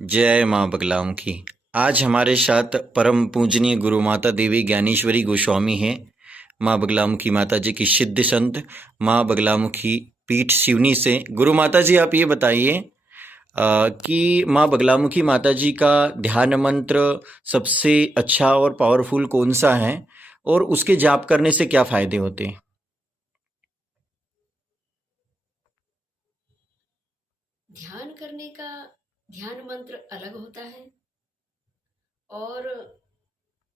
जय माँ बगलामुखी। आज हमारे साथ परम पूजनीय गुरु माता देवी ज्ञानेश्वरी गोस्वामी हैं। माँ बगलामुखी माता जी की सिद्ध संत माँ बगलामुखी पीठ सिवनी से। गुरु माता जी, आप ये बताइए कि माँ बगलामुखी माता जी का ध्यान मंत्र सबसे अच्छा और पावरफुल कौन सा है और उसके जाप करने से क्या फायदे होते हैं? ध्यान करने का ध्यान मंत्र अलग होता है और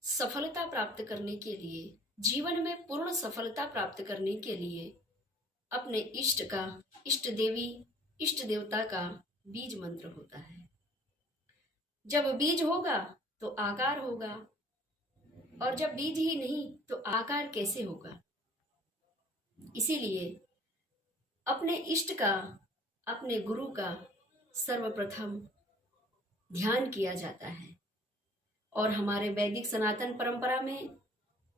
सफलता प्राप्त करने के लिए, जीवन में पूर्ण सफलता प्राप्त करने के लिए अपने इष्ट का, इष्ट देवी, इष्ट देवता का बीज मंत्र होता है। जब बीज होगा तो आकार होगा, और जब बीज ही नहीं तो आकार कैसे होगा। इसीलिए अपने इष्ट का, अपने गुरु का सर्वप्रथम ध्यान किया जाता है। और हमारे वैदिक सनातन परंपरा में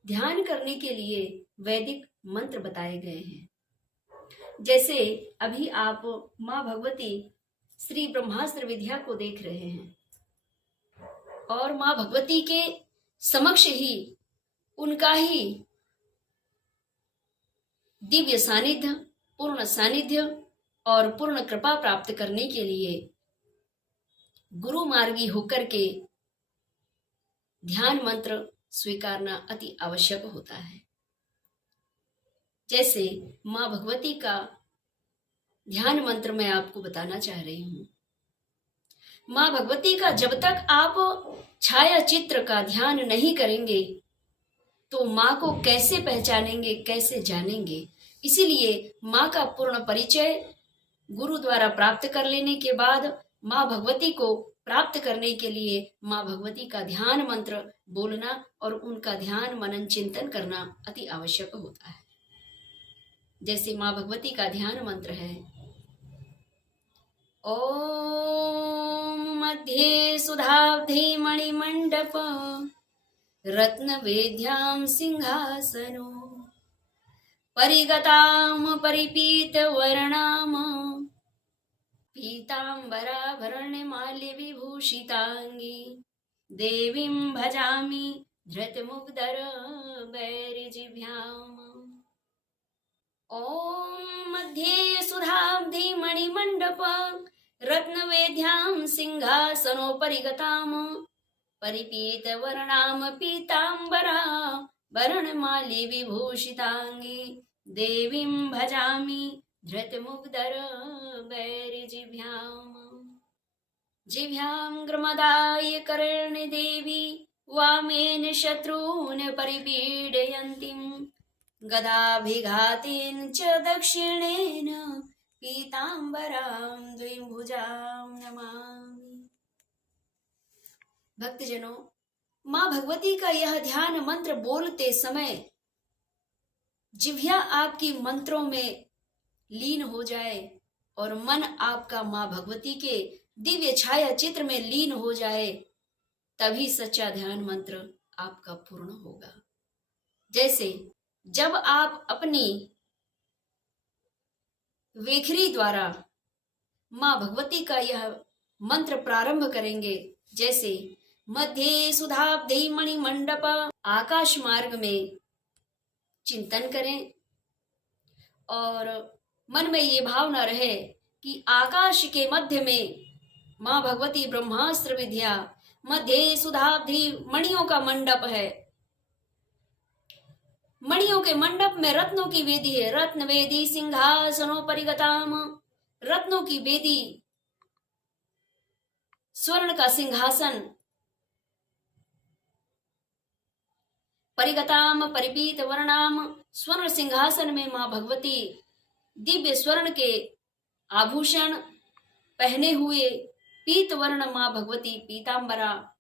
ध्यान करने के लिए वैदिक मंत्र बताए गए हैं। जैसे अभी आप माँ भगवती श्री ब्रह्मास्त्र विद्या को देख रहे हैं, और माँ भगवती के समक्ष ही उनका ही दिव्य सानिध्य, पूर्ण सानिध्य और पूर्ण कृपा प्राप्त करने के लिए गुरु मार्गी होकर के ध्यान मंत्र स्वीकारना अति आवश्यक होता है। जैसे माँ भगवती का ध्यान मंत्र मैं आपको बताना चाह रही हूँ। माँ भगवती का जब तक आप छाया चित्र का ध्यान नहीं करेंगे तो माँ को कैसे पहचानेंगे, कैसे जानेंगे। इसीलिए माँ का पूर्ण परिचय गुरु द्वारा प्राप्त कर लेने के बाद माँ भगवती को प्राप्त करने के लिए माँ भगवती का ध्यान मंत्र बोलना और उनका ध्यान मनन चिंतन करना अति आवश्यक होता है। जैसे माँ भगवती का ध्यान मंत्र है, ओम मध्ये सुधाब्धे मणिमंडप रत्न वेद्याम सिंहासनो परिगताम परिपीत वर्णाम पीतांबराभरणमाल्य विभूषितांगी देवीं भजामि धृतमुग्धर वैरिजिभ्याम्। ओम मध्ये सुधाब्धि मणिमंडप रत्नवेद्यां सिंहासनोपरिगताम् परिपीत वर्णाम पीतांबरा वर्णमाल्य विभूषितांगी देवीं भजामि धृतमुग्धर वैरिजिभ्याम्। जिभ्यां ग्रमदाय कर्णे देवी वामेन शत्रून् परिपीडयन्तीं गदाभिघातेन च दक्षिणेन पीतांबरां द्विभुजां नमामि। भक्तजनों, माँ भगवती का यह ध्यान मंत्र बोलते समय जिह्वा आपकी मंत्रों में लीन हो जाए और मन आपका माँ भगवती के दिव्य छाया चित्र में लीन हो जाए, तभी सच्चा ध्यान मंत्र आपका पूर्ण होगा। जैसे जब आप अपनी वेखरी द्वारा माँ भगवती का यह मंत्र प्रारंभ करेंगे, जैसे मध्य सुधाब्धे मणि मंडप, आकाश मार्ग में चिंतन करें और मन में ये भावना रहे कि आकाश के मध्य में माँ भगवती ब्रह्मास्त्र विद्या, मध्य सुधाब्धि मणियों का मंडप है। मणियों के मंडप में रत्नों की वेदी है। रत्न वेदी सिंहासनों परिगताम, रत्नों की वेदी, स्वर्ण का सिंहासन, परिगताम परिपीत वर्णाम, स्वर्ण सिंहासन में माँ भगवती दिव्य स्वर्ण के आभूषण पहने हुए, पीत वर्ण माँ भगवती पीतांबरा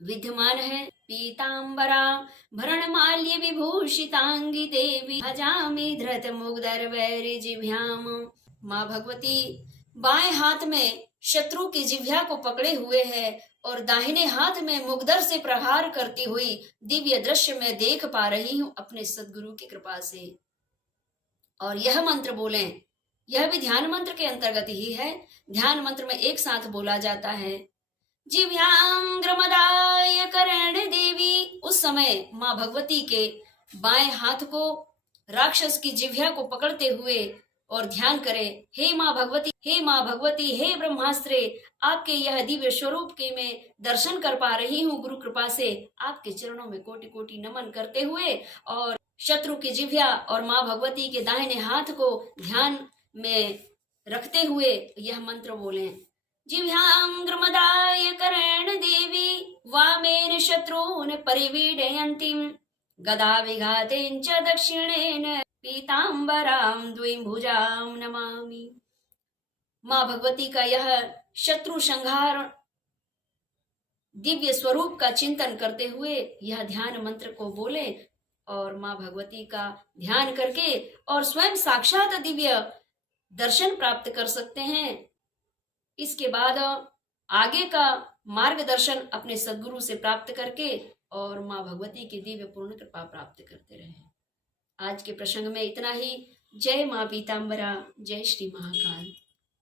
विद्यमान है। पीतांबरा भरणमाल्य विभूषितांगी देवी भजामि धृत मुग्धर वैरिजिभ्याम। माँ भगवती बाएं हाथ में शत्रु की जिह्वा को पकड़े हुए है और दाहिने हाथ में मुग्धर से प्रहार करती हुई दिव्य दृश्य में देख पा रही हूं अपने सदगुरु की कृपा से। और यह मंत्र बोलें, यह भी ध्यान मंत्र के अंतर्गत ही है। ध्यान मंत्र में एक साथ बोला जाता है, जिव्यांग्रमदाय करण देवी। उस समय माँ भगवती के बाएं हाथ को राक्षस की जिह्वा को पकड़ते हुए और ध्यान करें, हे माँ भगवती, हे माँ भगवती, हे ब्रह्मास्त्रे, आपके यह दिव्य स्वरूप के मैं दर्शन कर पा रही हूँ। गुरु कृपा से आपके चरणों में कोटि कोटि नमन करते हुए और शत्रु की जिह्वा और माँ भगवती के दाहिने हाथ को ध्यान में रखते हुए यह मंत्र बोलें, जिह्वांग्रमदाय करण देवी वामेन शत्रून् परिवीडयन्तीं गदा विघातेन च दक्षिणेन पीतांबरां द्वयीं भुजां नमामि। माँ भगवती का यह शत्रु संहार दिव्य स्वरूप का चिंतन करते हुए यह ध्यान मंत्र को बोले और माँ भगवती का ध्यान करके और स्वयं साक्षात दिव्य दर्शन प्राप्त कर सकते हैं। इसके बाद आगे का मार्गदर्शन अपने सद्गुरु से प्राप्त करके और माँ भगवती की दिव्य पूर्ण कृपा प्राप्त करते रहे। आज के प्रसंग में इतना ही। जय माँ पीताम्बरा, जय श्री महाकाल।